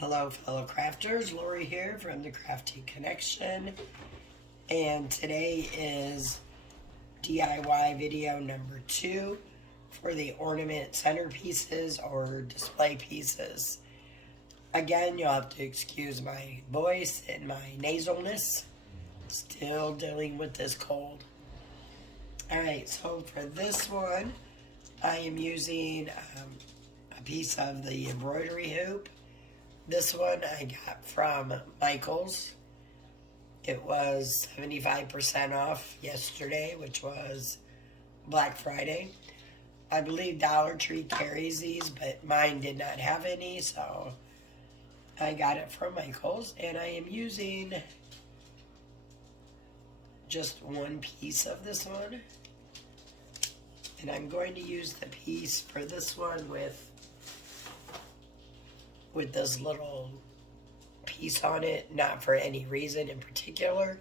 Hello fellow crafters, Lori here from the Crafty Connection, and today is DIY video number 2 for the ornament centerpieces or display pieces. Again, you'll have to excuse my voice and my nasalness, still dealing with this cold. Alright, so for this one, I am using a piece of the embroidery hoop. This one I got from Michael's. It was 75% off yesterday, which was Black Friday. I believe Dollar Tree carries these, but mine did not have any, so I got it from Michael's. And I am using just one piece of this one. And I'm going to use the piece for this one with this little piece on it, not for any reason in particular,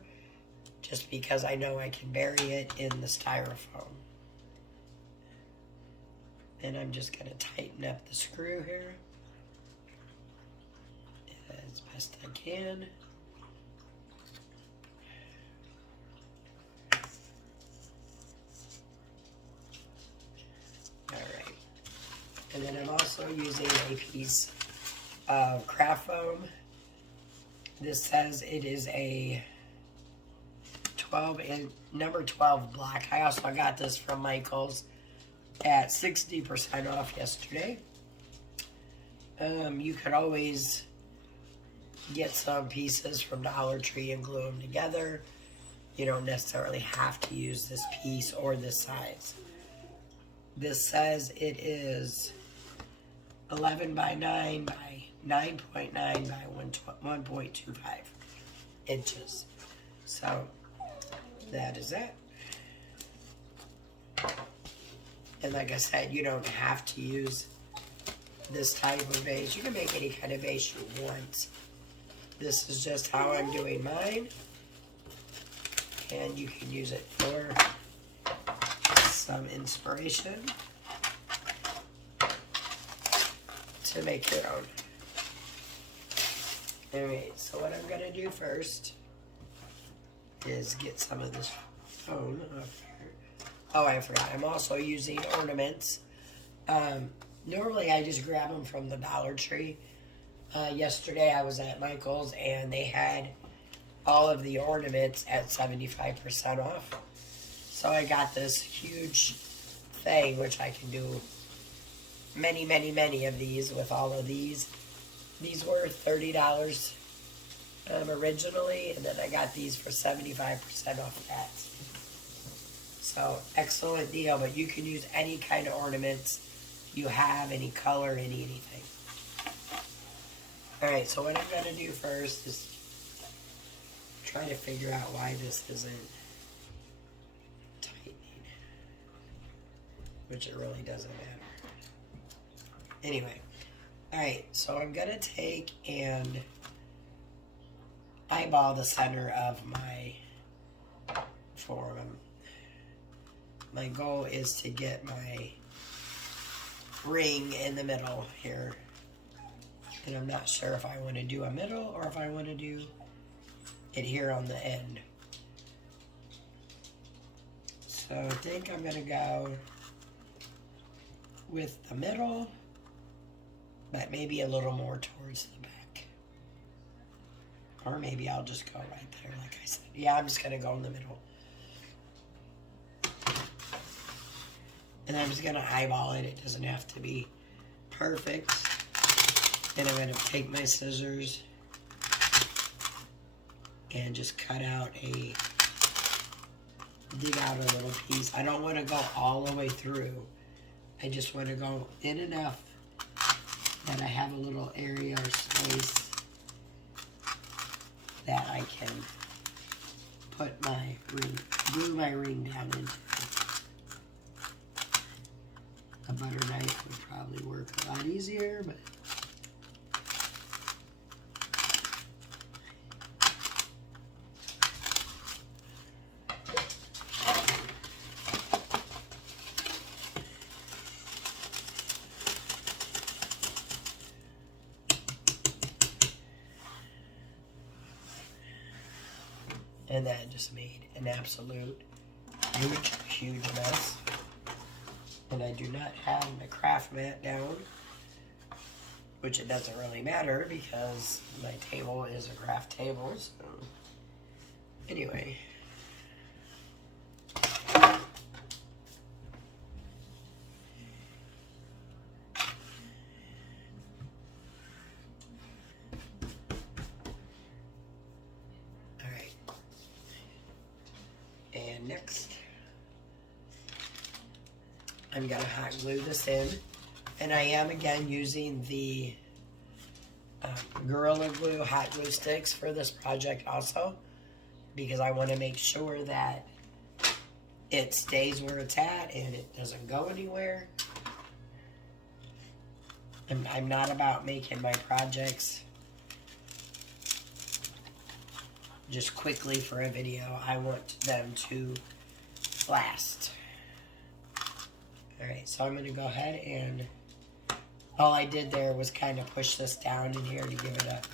just because I know I can bury it in the styrofoam. And I'm just going to tighten up the screw here as best I can. Alright. And then I'm also using a piece of craft foam. This says it is a 12 in number 12 black. I also got this from Michael's at 60% off yesterday. You could always get some pieces from Dollar Tree and glue them together. You don't necessarily have to use this piece or this size. This says it is 11 by 9 by 9.9 by 1.25 inches. So that is that. And like I said, you don't have to use this type of vase. You can make any kind of vase you want. This is just how I'm doing mine. And you can use it for some inspiration to make your own. Alright, so what I'm going to do first is get some of this foam off here. Oh, I forgot. I'm also using ornaments. Normally I just grab them from the Dollar Tree. Yesterday I was at Michael's and they had all of the ornaments at 75% off. So I got this huge thing, which I can do many of these with all of these. These were $30 originally, and then I got these for 75% off that. So, excellent deal, but you can use any kind of ornaments you have, any color, anything. Alright, so what I'm going to do first is try to figure out why this isn't tightening, which it really doesn't matter. Anyway, alright, so I'm going to take and eyeball the center of my form. My goal is to get my ring in the middle here. And I'm not sure if I want to do a middle or if I want to do it here on the end. So I think I'm going to go with the middle, but maybe a little more towards the back. Or maybe I'll just go right there, like I said. Yeah, I'm just going to go in the middle. And I'm just going to eyeball it. It doesn't have to be perfect. And I'm going to take my scissors and just dig out a little piece. I don't want to go all the way through. I just want to go in enough that I have a little area or space that I can put my ring, glue my ring down into. A butter knife would probably work a lot easier, but And that just made an absolute huge mess. And I do not have my craft mat down, which it doesn't really matter because my table is a craft table. So anyway. And next, I'm going to hot glue this in. And I am again using the Gorilla Glue hot glue sticks for this project also, because I want to make sure that it stays where it's at and it doesn't go anywhere. And I'm not about making my projects just quickly for a video. I want them to last. Alright, so I'm going to go ahead and all I did there was kind of push this down in here to give it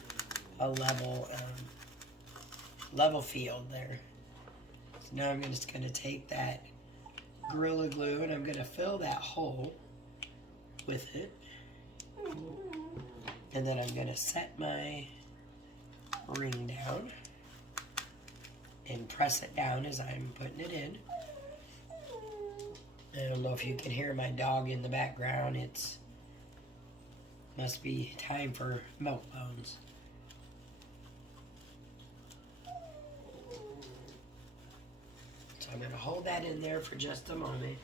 a level field there. So now I'm just going to take that Gorilla Glue and I'm going to fill that hole with it. And then I'm going to set my ring down and press it down as I'm putting it in. I don't know if you can hear my dog in the background. It's must be time for milk bones. So I'm going to hold that in there for just a moment.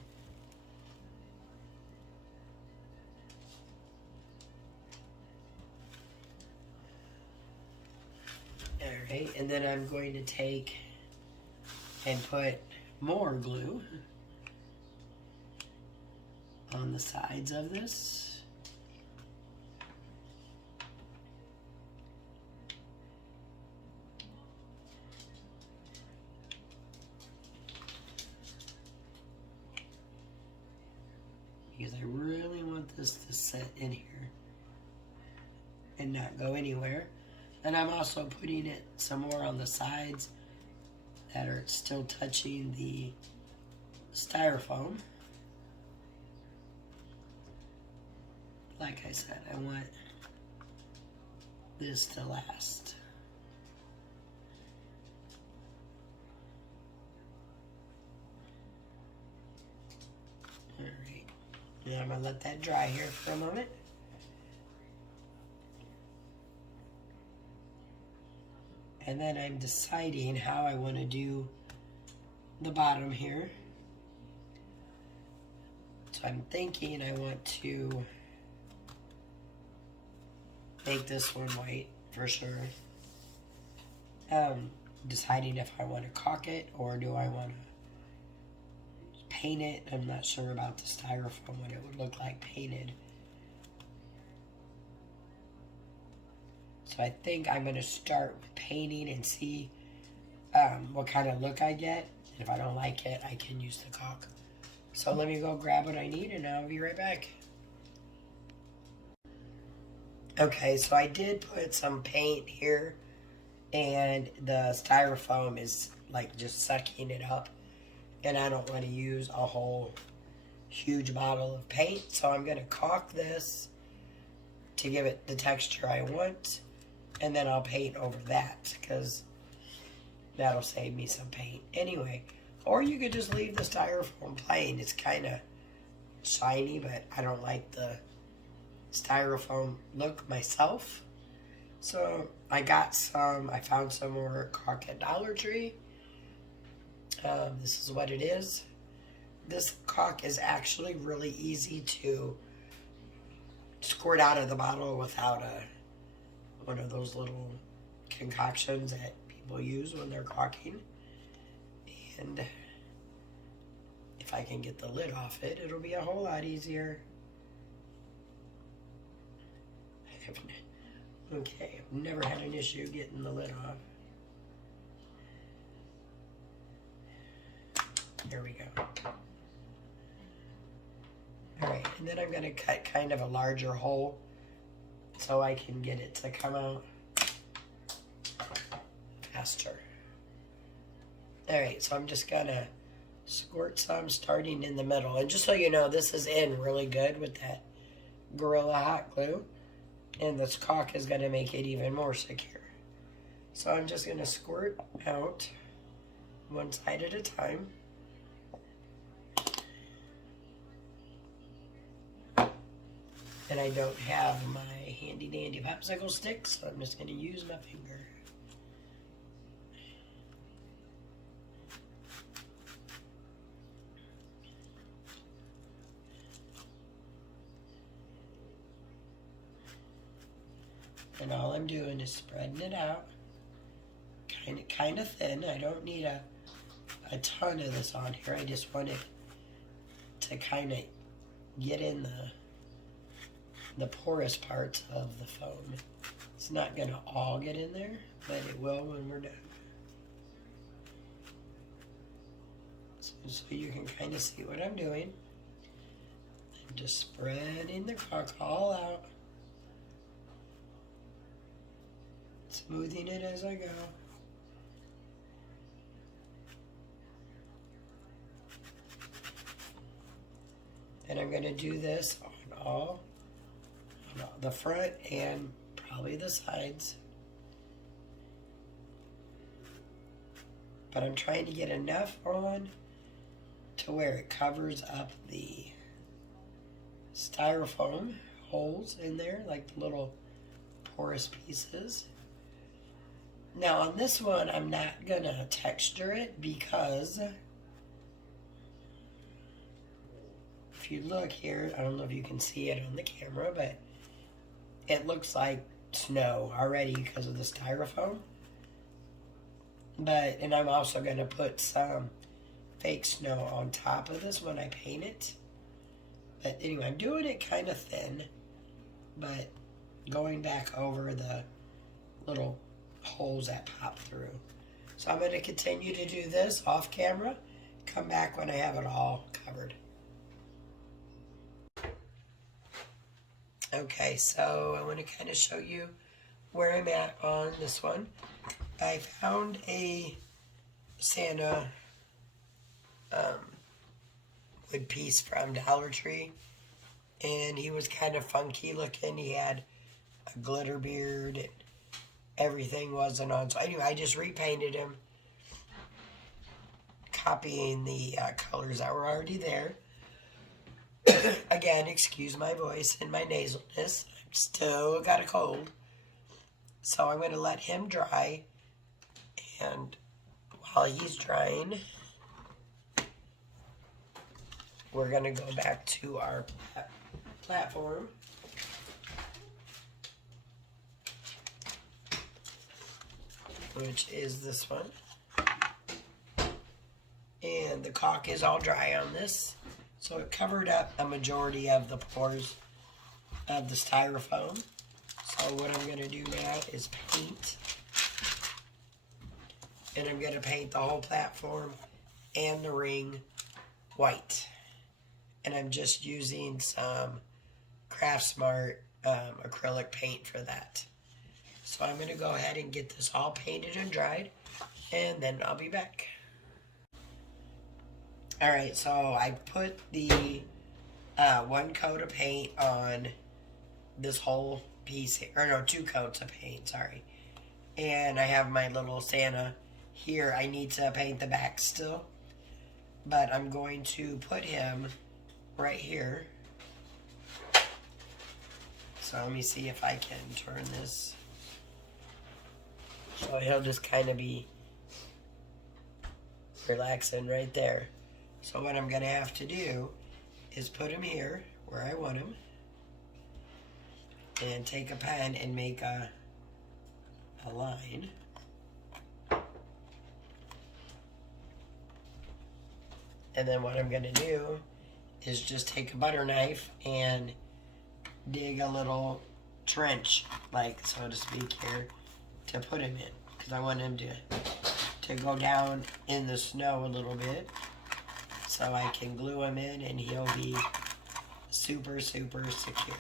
Alright, and then I'm going to take and put more glue on the sides of this. Because I really want this to sit in here and not go anywhere. And I'm also putting it some more on the sides that are still touching the styrofoam. Like I said, I want this to last. Alright, now I'm going to let that dry here for a moment. And then I'm deciding how I want to do the bottom here. So I'm thinking I want to make this one white for sure. Deciding if I want to caulk it or do I want to paint it. I'm not sure about the styrofoam, what it would look like painted. So I think I'm going to start with painting and see what kind of look I get. And if I don't like it, I can use the caulk. So let me go grab what I need and I'll be right back. Okay, so I did put some paint here and the styrofoam is like just sucking it up. And I don't want to use a whole huge bottle of paint. So I'm going to caulk this to give it the texture I want. And then I'll paint over that because that'll save me some paint. Anyway, or you could just leave the styrofoam plain. It's kind of shiny, but I don't like the styrofoam look myself. So I found some more caulk at Dollar Tree. This is what it is. This caulk is actually really easy to squirt out of the bottle without one of those little concoctions that people use when they're caulking. And if I can get the lid off it, it'll be a whole lot easier. Okay, I've never had an issue getting the lid off. There we go. Alright, and then I'm going to cut kind of a larger hole so I can get it to come out faster. Alright, so I'm just gonna squirt some starting in the middle. And just so you know, this is in really good with that Gorilla Hot Glue. And this caulk is gonna make it even more secure. So I'm just gonna squirt out one side at a time. And I don't have my handy dandy popsicle stick, so I'm just gonna use my finger. And all I'm doing is spreading it out, kind of thin. I don't need a ton of this on here. I just want it to kind of get in the porous parts of the foam. It's not going to all get in there, but it will when we're done. So you can kind of see what I'm doing. I'm just spreading the caulk all out. Smoothing it as I go. And I'm going to do this on all the front and probably the sides. But I'm trying to get enough on to where it covers up the styrofoam holes in there, like the little porous pieces. Now on this one, I'm not gonna texture it because if you look here, I don't know if you can see it on the camera, but it looks like snow already because of the styrofoam. And I'm also gonna put some fake snow on top of this when I paint it. But anyway, I'm doing it kind of thin, but going back over the little holes that pop through. So I'm going to continue to do this off camera, come back when I have it all covered. Okay, so I want to kind of show you where I'm at on this one. I found a Santa wood piece from Dollar Tree, and he was kind of funky looking. He had a glitter beard and everything wasn't on. So anyway, I just repainted him, copying the colors that were already there. Again, excuse my voice and my nasalness. I've still got a cold. So I'm going to let him dry. And while he's drying, we're going to go back to our platform. Which is this one. And the caulk is all dry on this. So it covered up a majority of the pores of the styrofoam. So what I'm going to do now is paint. And I'm going to paint the whole platform and the ring white. And I'm just using some Craft Smart acrylic paint for that. So I'm going to go ahead and get this all painted and dried, and then I'll be back. Alright, so I put the one coat of paint on this whole piece here, or no, 2 coats of paint, sorry. And I have my little Santa here. I need to paint the back still, but I'm going to put him right here. So let me see if I can turn this. So he'll just kind of be relaxing right there. So what I'm going to have to do is put him here where I want him. And take a pen and make a line. And then what I'm going to do is just take a butter knife and dig a little trench, like so to speak here, to put him in, because I want him to go down in the snow a little bit so I can glue him in and he'll be super, super secure.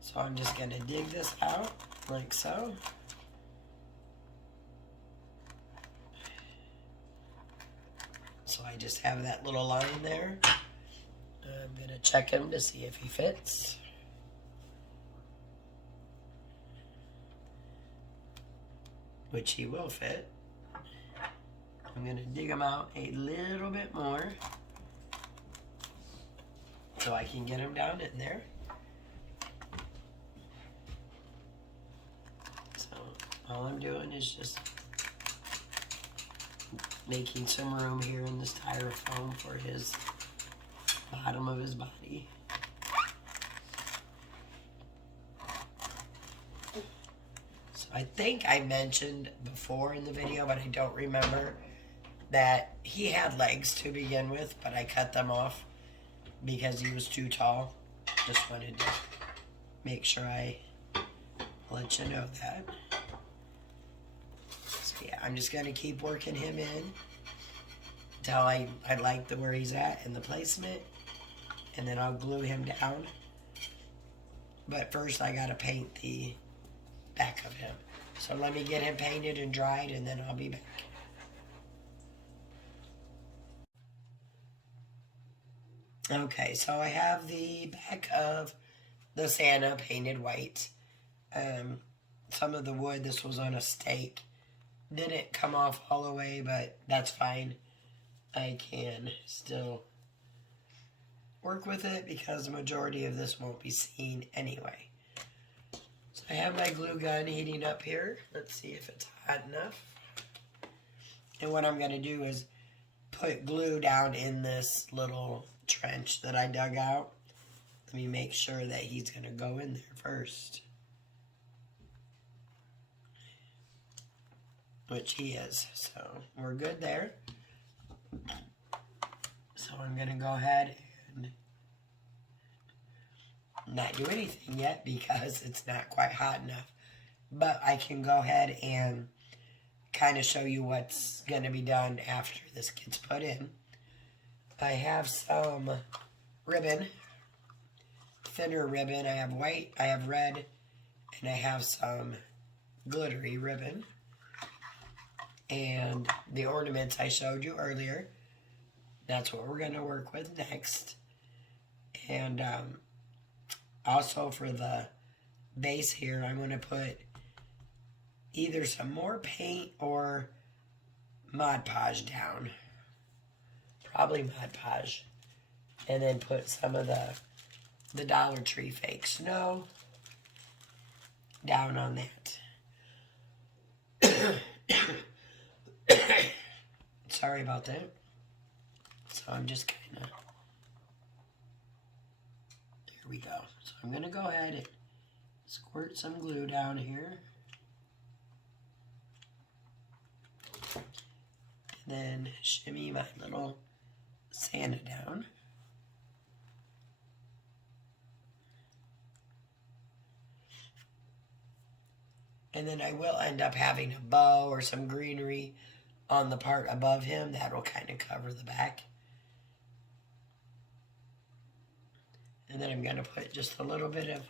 So I'm just going to dig this out like so. I just have that little line there. I'm going to check him to see if he fits. Which he will fit. I'm going to dig him out a little bit more so I can get him down in there. So all I'm doing is just making some room here in the styrofoam for his bottom of his body. So I think I mentioned before in the video, but I don't remember, that he had legs to begin with, but I cut them off because he was too tall. Just wanted to make sure I let you know that. So yeah, I'm just going to keep working him in until I like where he's at in the placement, and then I'll glue him down. But first I got to paint the back of him. So let me get him painted and dried, and then I'll be back. Okay, so I have the back of the Santa painted white. Some of the wood, this was on a stake, didn't come off all the way, but that's fine. I can still work with it because the majority of this won't be seen anyway. So I have my glue gun heating up here. Let's see if it's hot enough. And what I'm going to do is put glue down in this little trench that I dug out. Let me make sure that he's going to go in there first. Which he is. So we're good there. So I'm going to go ahead and not do anything yet because it's not quite hot enough. But I can go ahead and kind of show you what's going to be done after this gets put in. I have some ribbon, thinner ribbon. I have white, I have red, and I have some glittery ribbon. And the ornaments I showed you earlier, that's what we're going to work with next. And also for the base here, I'm going to put either some more paint or Mod Podge down. Probably Mod Podge. And then put some of the Dollar Tree fake snow down on that. Sorry about that. So I'm just kind of... There we go. So I'm going to go ahead and squirt some glue down here. And then shimmy my little Santa down. And then I will end up having a bow or some greenery on the part above him. That will kind of cover the back. And then I'm going to put just a little bit of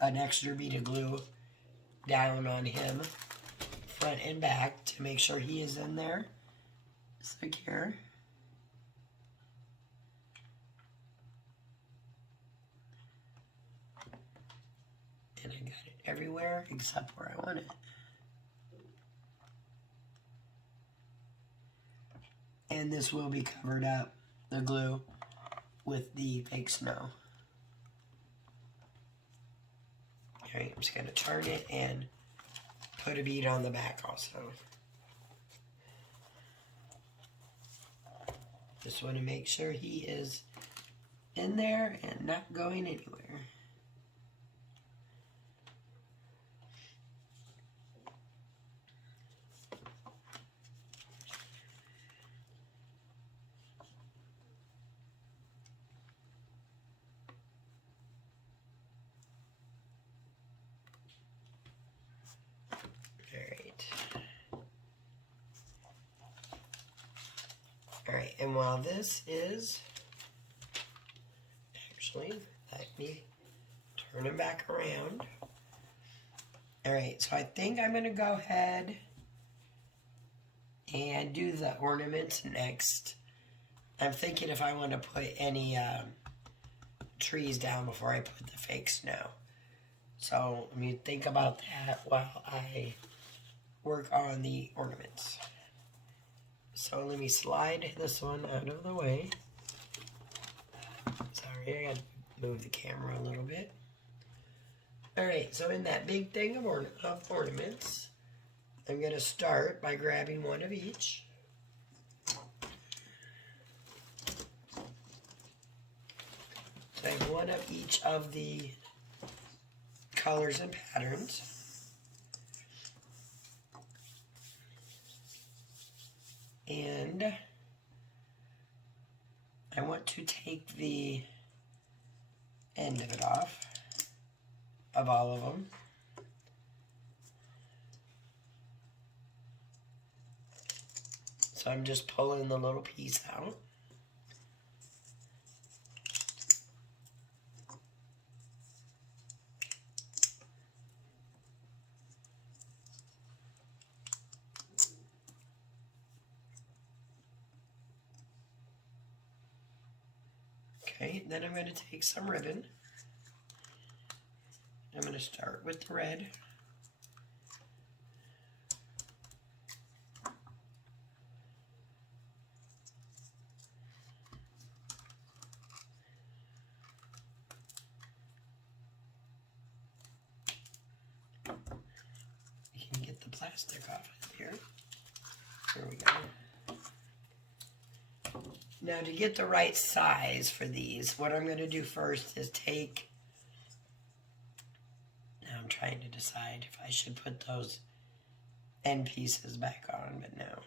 an extra bead of glue down on him, front and back, to make sure he is in there secure. And I got it everywhere except where I want it. And this will be covered up, the glue, with the fake snow. Alright, I'm just going to turn it and put a bead on the back also. Just want to make sure he is in there and not going anywhere. Alright, and while this is, actually, let me turn him back around. Alright, so I think I'm going to go ahead and do the ornaments next. I'm thinking if I want to put any trees down before I put the fake snow. So let me think about that while I work on the ornaments. So let me slide this one out of the way. Sorry, I got to move the camera a little bit. Alright, so in that big thing of ornaments, I'm going to start by grabbing one of each. So I have one of each of the colors and patterns. And I want to take the end of it off of all of them. So I'm just pulling the little piece out. Okay, then I'm going to take some ribbon. I'm going to start with the red. You can get the plastic off of here. There we go. Now to get the right size for these, what I'm going to do first is take, now I'm trying to decide if I should put those end pieces back on, but no.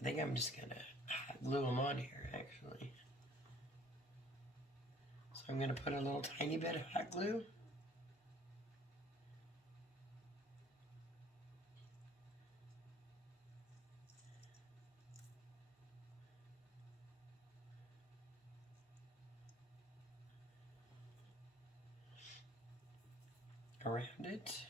I think I'm just going to hot glue them on here, actually. So I'm going to put a little tiny bit of hot glue. Around it.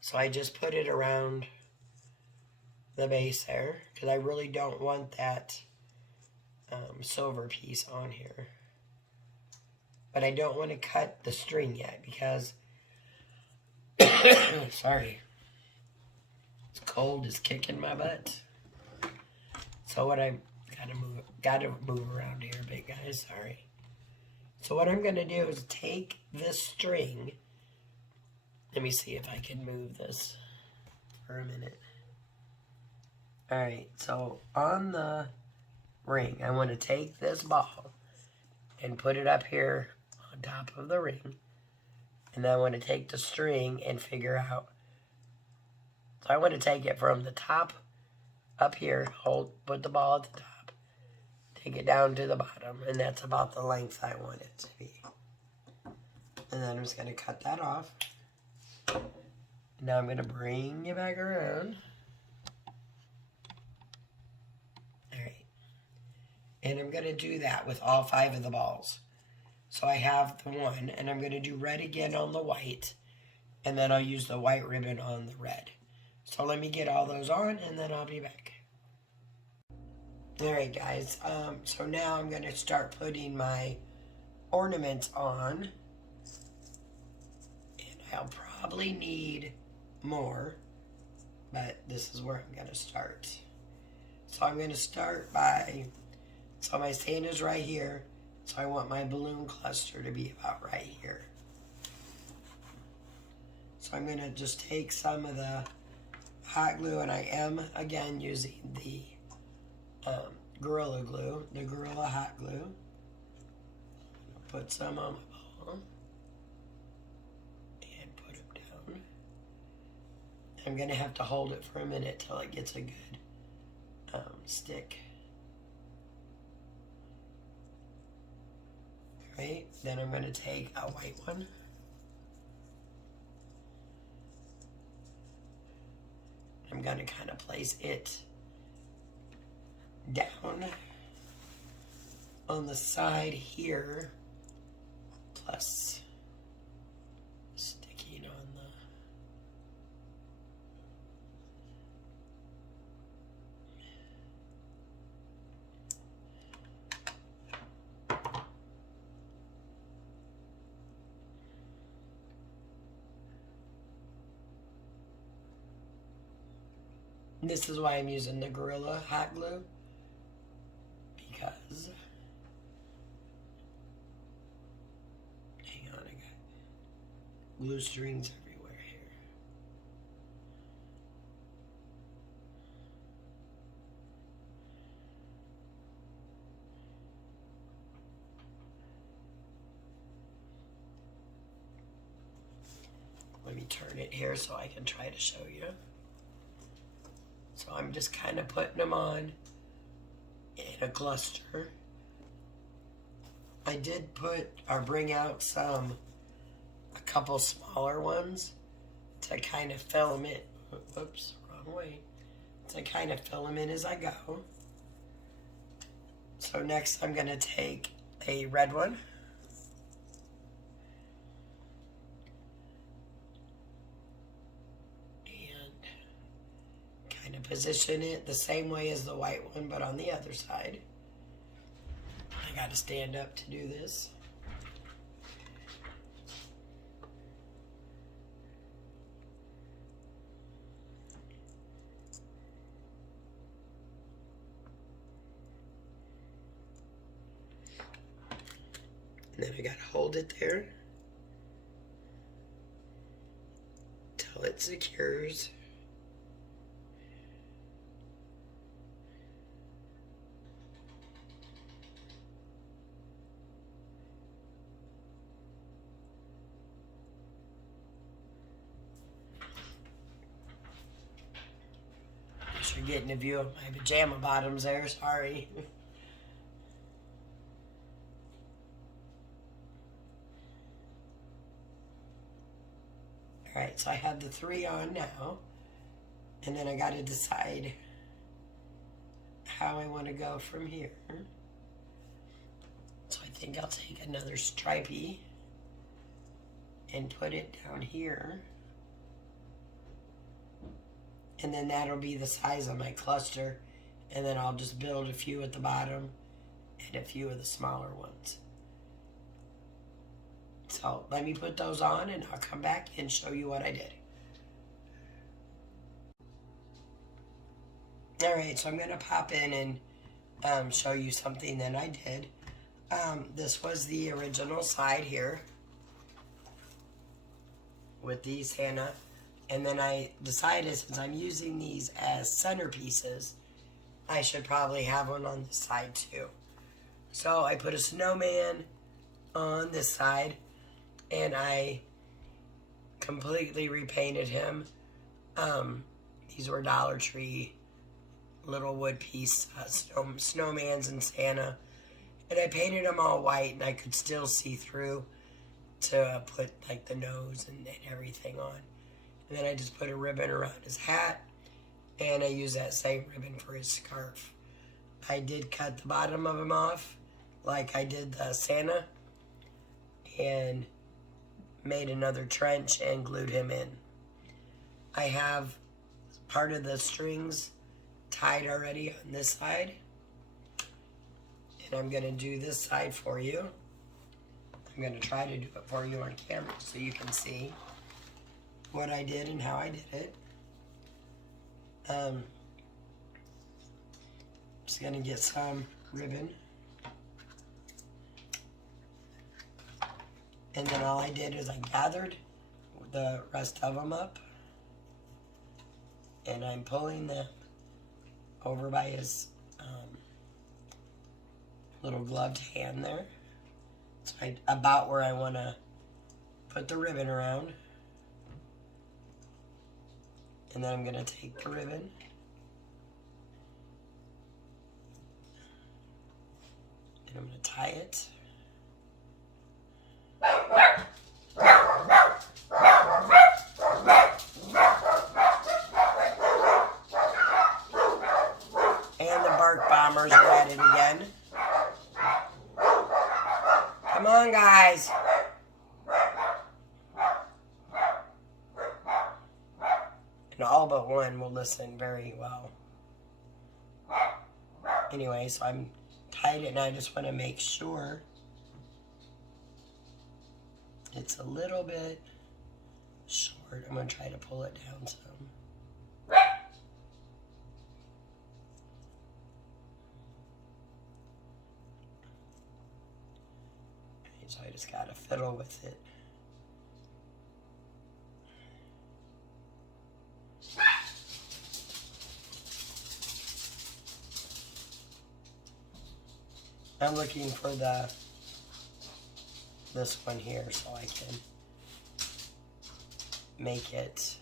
So I just put it around the base there because I really don't want that silver piece on here. But I don't want to cut the string yet because sorry, it's cold is kicking my butt. So what I gotta move around here a bit, guys, sorry. So what I'm gonna do is take this string. Let me see if I can move this for a minute. Alright, so on the ring, I want to take this ball and put it up here on top of the ring. And then I want to take the string and figure out. So I want to take it from the top up here, put the ball at the top, take it down to the bottom, and that's about the length I want it to be. And then I'm just going to cut that off. Now I'm going to bring it back around. Alright. And I'm going to do that with all 5 of the balls. So I have the one, and I'm going to do red again on the white, and then I'll use the white ribbon on the red. So let me get all those on, and then I'll be back. Alright guys, so now I'm going to start putting my ornaments on. And I'll probably need more, but this is where I'm going to start. So I'm going to start by, so my stand is right here, so I want my balloon cluster to be about right here. So I'm going to just take some of the hot glue, and I am again using the Gorilla Glue, the Gorilla Hot Glue. Put some on my ball and put it down. I'm going to have to hold it for a minute till it gets a good stick. Right, then I'm going to take a white one. I'm going to kind of place it down on the side here, plus sticking on this is why I'm using the Gorilla hot glue, because, hang on, I got glue strings everywhere here. Let me turn it here so I can try to show you. So I'm just kind of putting them on in a cluster. I did bring out a couple smaller ones to kind of fill them in. Oops, wrong way. To kind of fill them in as I go. So next I'm gonna take a red one. Position it the same way as the white one, but on the other side. I got to stand up to do this. And then I got to hold it there till it secures. You're getting a view of my pajama bottoms there, sorry. Alright, so I have the 3 on now, and then I got to decide how I want to go from here. So I think I'll take another stripey and put it down here. And then that'll be the size of my cluster. And then I'll just build a few at the bottom and a few of the smaller ones. So let me put those on and I'll come back and show you what I did. Alright, so I'm going to pop in and show you something that I did. This was the original side here with the Santa. And then I decided, since I'm using these as centerpieces, I should probably have one on this side too. So I put a snowman on this side, and I completely repainted him. These were Dollar Tree little wood piece snowmans and Santa. And I painted them all white, and I could still see through to put like the nose and everything on. And then I just put a ribbon around his hat, and I used that same ribbon for his scarf. I did cut the bottom of him off, like I did the Santa, and made another trench and glued him in. I have part of the strings tied already on this side, and I'm going to do this side for you. I'm going to try to do it for you on camera so you can see what I did and how I did it. Just gonna get some ribbon, and then all I did is I gathered the rest of them up, and I'm pulling them over by his little gloved hand there. So about where I want to put the ribbon around. And then I'm going to take the ribbon and I'm going to tie it Come on, guys. And all but one will listen very well. Anyway, so I'm tied and I just want to make sure it's a little bit short. I'm going to try to pull it down some. Okay, so I just got to fiddle with it. I'm looking for this one here so I can make it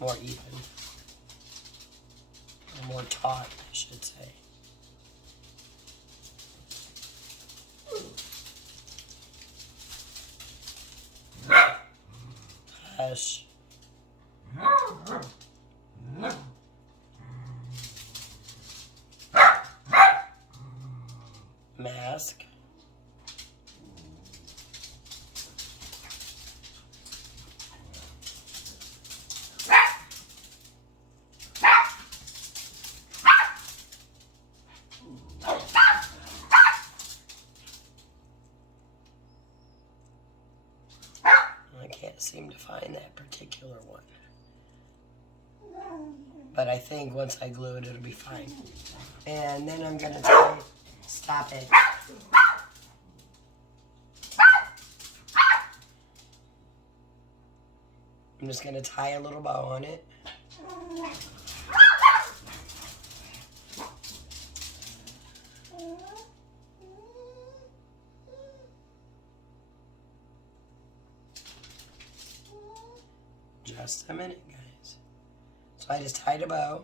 more even, or more taut, I should say. Hush. Mask. I can't seem to find that particular one. But I think once I glue it, it'll be fine. And then I'm gonna tie, stop it. I'm just gonna tie a little bow on it. Just a minute, guys. So I just tied a bow.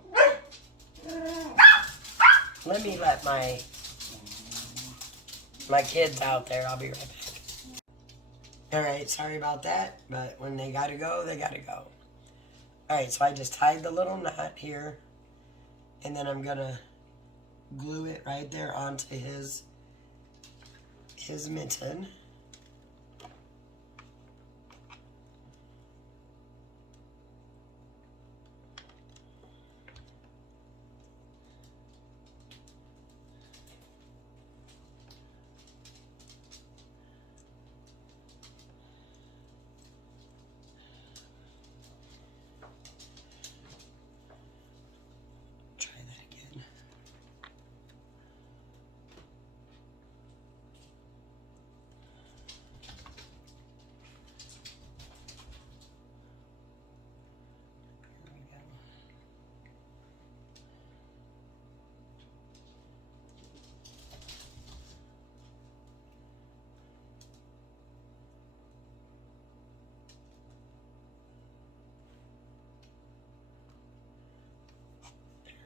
Let me let my kids out there. I'll be right back. Alright, sorry about that, but when they gotta go, they gotta go. Alright, so I just tied the little knot here, and then I'm gonna glue it right there onto his mitten.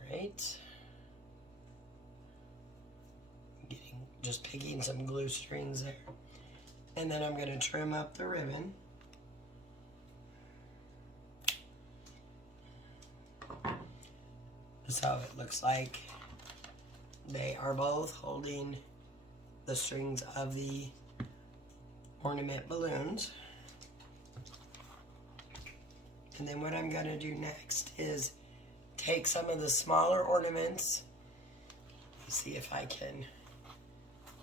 Right. Just picking some glue strings there. And then I'm going to trim up the ribbon. That's how it looks like. They are both holding the strings of the ornament balloons. And then what I'm going to do next is take some of the smaller ornaments. Let's see if I can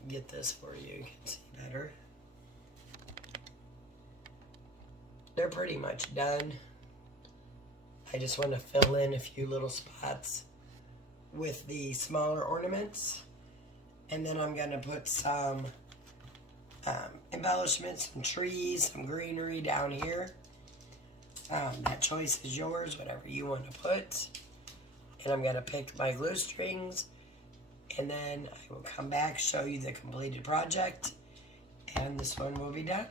get this for you. You can see better. They're pretty much done. I just want to fill in a few little spots with the smaller ornaments. And then I'm going to put some embellishments, some trees, some greenery down here. That choice is yours, whatever you want to put. And I'm going to pick my glue strings, and then I will come back, show you the completed project, and this one will be done.